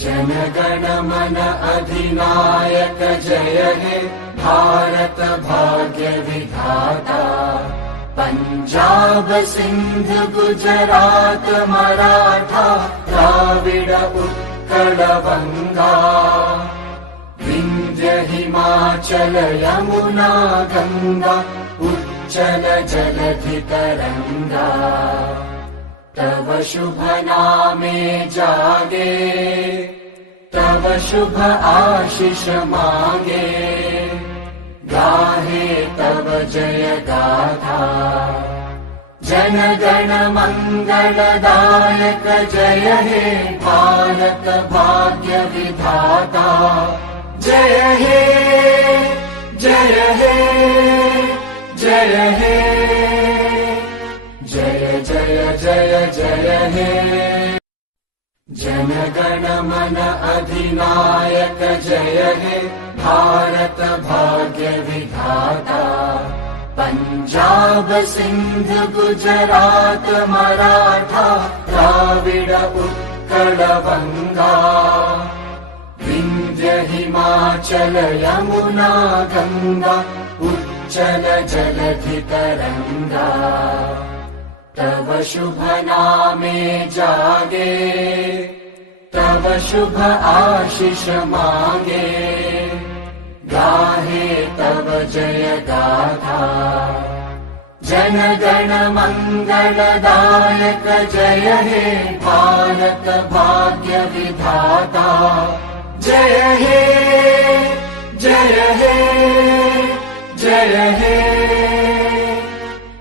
जनगण मन अधिनायक जय हे भारत भाग्य विधाता। पंजाब सिंध गुजरात मराठा द्राविड उत्कल बंगा। विंध्य हिमाचल यमुना गंगा उच्चल जलधि तरंगा। तव शुभ नामे जागे तव शुभ आशीष मांगे। गाहे तव जय गाथा जन गण मंगलदायक जय हे भारत भाग्य विधाता। जय हे जय हे जय हे जय जय जय जय हे। जनगण मन अधिनायक जय हे भारत भाग्य विधाता। पंजाब सिंध गुजरात मराठा द्राविड उत्कल बंगा। विंध्य हिमाचल यमुना गंगा उच्चल जलधि तरंगा। तव शुभ नामे जागे तव शुभ आशीष मांगे। गाहे तव जय गाथा जन गण मंगलदायक जय हे भारत भाग्य विधाता। जय हे जय हे जय हे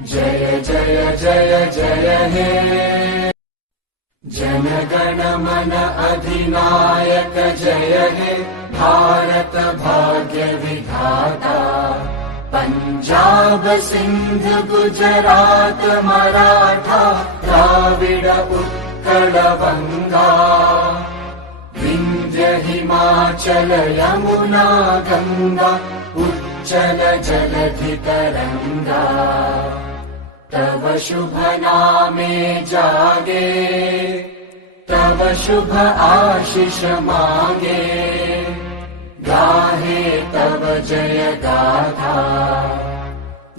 जय जय जय जय हे। जनगण मन अधिनायक जय हे भारत भाग्य विधाता। पंजाब सिंध गुजरात मराठा द्राविड उत्कल बंगा। विंध्य हिमाचल यमुना गंगा उच्चल जलधि तरंगा। तव शुभ नामे जागे तव शुभ आशीष मांगे। गाहे तव जय गाथा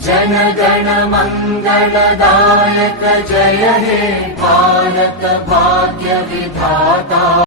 जन गण मंगलदायक जय हे भारत भाग्य विधाता।